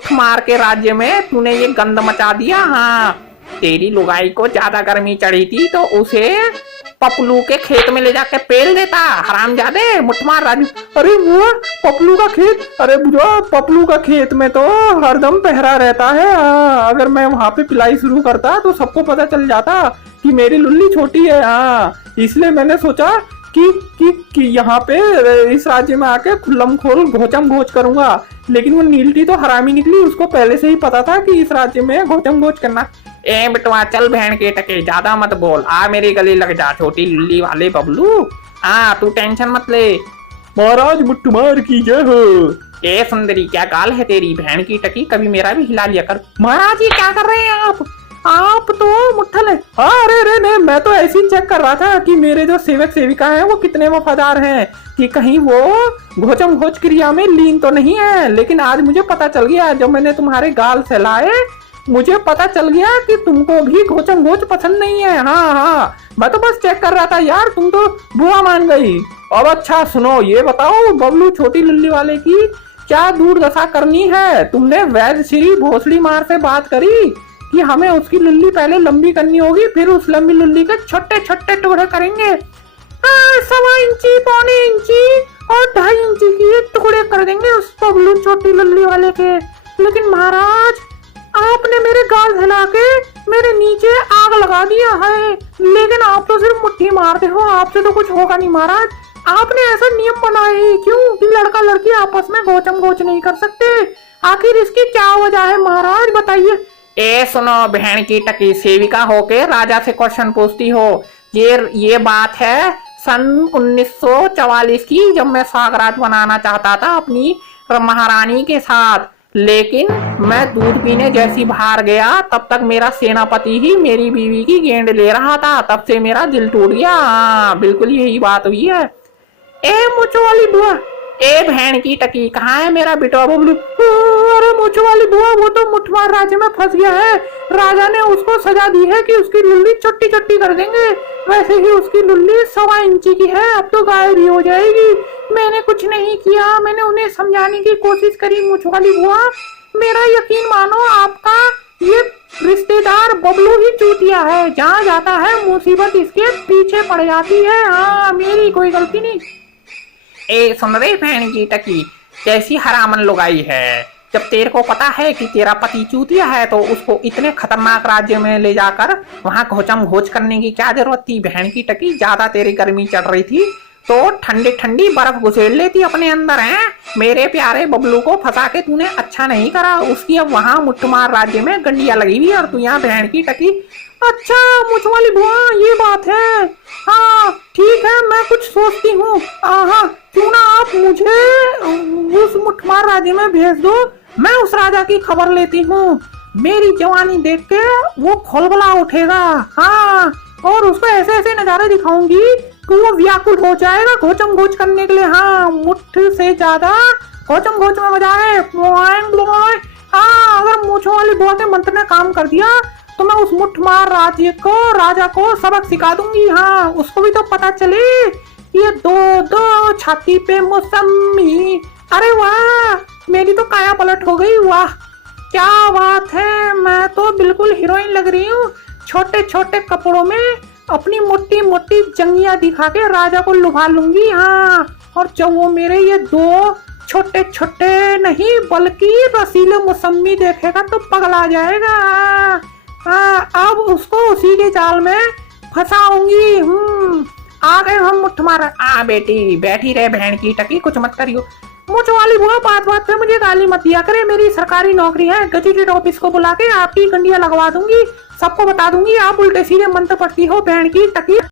मुट्ठ मार के राज्य में तूने ये गंद मचा दिया। हाँ, तेरी लुगाई को ज्यादा गर्मी चढ़ी थी तो उसे पपलू के खेत में ले जाके पेल देता, हरामजादे मुठमार राजू। अरे वो पपलू का खेत, अरे बुआ पपलू का खेत में तो हरदम पहरा रहता है। अगर मैं वहां पे पिलाई शुरू करता तो सबको पता चल जाता कि मेरी लुल्ली छोटी है। हाँ, इसलिए मैंने सोचा कि यहाँ पे इस राज्य में आके खुल्लम खोल घोचम घोच करूंगा। लेकिन वो नीलटी तो हरामी निकली, उसको पहले से ही पता था कि इस राज्य में घोचम घोच करना। ए बिटवा चल बहन के टके, ज्यादा मत बोल, आ मेरे गले लग जा छोटी लुल्ली वाले बबलू। हाँ तू टेंशन मत ले। महाराज मुट्ठमार की जय हो। ए सुंदरी क्या गाल है तेरी, बहन की टकी कभी मेरा भी हिला लिया कर। महाराज ये क्या कर रहे हैं आप तो मुट्ठल है। हाँ अरे नहीं, मैं तो ऐसे ही चेक कर रहा था कि मेरे जो सेवक सेविका हैं वो कितने वफादार हैं, कि कहीं वो घोचम घोच क्रिया में लीन तो नहीं है। लेकिन आज मुझे पता चल गया, जब मैंने तुम्हारे गाल सहलाए मुझे पता चल गया कि तुमको भी घोचम घोच पसंद नहीं है। हाँ, मैं तो बस चेक कर रहा था यार, तुम तो बुआ मान गई। अब अच्छा सुनो, ये बताओ बबलू छोटी लुल्ली वाले की क्या दुर्दशा करनी है? तुमने वैद्य श्री भोसड़ी मार से बात करी कि हमें उसकी लुल्ली पहले लंबी करनी होगी, फिर उस लंबी लुल्ली के छोटे छोटे टुकड़े करेंगे। 1.25 इंची, पौने इंची और 2.5 इंची के टुकड़े कर देंगे उस बबलू छोटी लुल्ली वाले के। लेकिन महाराज आपने मेरे गाल हिला के मेरे नीचे आग लगा दिया है। लेकिन आप तो सिर्फ मुट्ठी मारते हो, आपसे तो कुछ होगा नहीं महाराज। आपने ऐसा नियम बनाया ही क्यों कि लड़का लड़की आपस में घोचम घोच नहीं कर सकते? आखिर इसकी क्या वजह है महाराज, बताइए। ए सुनो बहन की टकी, सेविका होके राजा से क्वेश्चन पूछती हो। ये बात है सन 1944 की, जब मैं सागरात बनाना चाहता था अपनी महारानी के साथ। लेकिन मैं दूध पीने जैसी बाहर गया तब तक मेरा सेनापति ही मेरी बीवी की गेंद ले रहा था, तब से मेरा दिल टूट गया। हाँ बिल्कुल यही बात हुई है। ए मुझो वाली बुआ, ए बहन की टकी, कहाँ है मेरा बेटा बबलू? अरे मुझो वाली बुआ, वो तो मुठमार राज्य में फंस गया है। राजा ने उसको सजा दी है कि उसकी लुल्ली छोटी छोटी कर देंगे। वैसे ही उसकी लुल्ली 1.25 इंची की है, अब तो गायब ही हो जाएगी। मैंने कुछ नहीं किया, मैंने उन्हें समझाने की कोशिश करी। मुझो वाली बुआ मेरा यकीन मानो, आपका ये रिश्तेदार बबलू ही चूतिया है, जहाँ जाता है मुसीबत इसके पीछे पड़ जाती है। हाँ मेरी कोई गलती नहीं। ए सुन रही बहन की टकी, कैसी हरामन लुगाई है। जब तेरे को पता है कि तेरा पति चूतिया है तो उसको इतने खतरनाक राज्य में ले जाकर वहां घोचम घोच करने की क्या जरूरत थी? बहन की टकी ज्यादा तेरी गर्मी चढ़ रही थी तो ठंडी ठंडी बर्फ घुसेड़ लेती अपने अंदर। है मेरे प्यारे बबलू को फंसा के तूने अच्छा नहीं करा। उसकी अब वहां मुट्ठमार राज्य में गंडिया लगी हुई और तू यहाँ बहन की टकी। अच्छा मुझो वाली बुआ ये बात है। हाँ ठीक है, मैं कुछ सोचती हूँ। क्यों ना आप मुझे उस मुठमार राज्य में भेज दो, मैं उस राजा की खबर लेती हूँ। मेरी जवानी देख के वो खोलबला उठेगा। हाँ, और उसको ऐसे ऐसे नजारे दिखाऊंगी कि वो व्याकुल हो जाएगा घोचम घोच करने के लिए। हाँ, मुट्ठ से ज्यादा घोचम घोच में मजा है। हाँ, अगर मुझो वाली बुआ के मंत्र ने काम कर दिया तो मैं उस मुठमार राजा को सबक सिखा दूंगी। हाँ, उसको भी तो पता चले ये दो छाती पे मौसमी। अरे वाह, मेरी तो काया पलट हो गई। वाह क्या बात है, मैं तो बिल्कुल हीरोइन लग रही हूँ। छोटे छोटे कपड़ों में अपनी मोटी मोटी जंगिया दिखा के राजा को लुभा लूंगी। हाँ, और जब वो मेरे ये 2 छोटे छोटे नहीं बल्कि रसीले मौसमी देखेगा तो पगला जाएगा। अब उसको उसी के जाल में फंसाऊंगी। आ गए हम मुठमार। बेटी बैठी रहे बहन की टकी, कुछ मत करियो। मुझो वाली बुआ बात पे मुझे गाली मत दिया करे। मेरी सरकारी नौकरी है, गजेटेड ऑफिस को बुला के आपकी गंडिया लगवा दूंगी, सबको बता दूंगी आप उल्टे सीधे मंत्र पढ़ती हो बहन की टकी।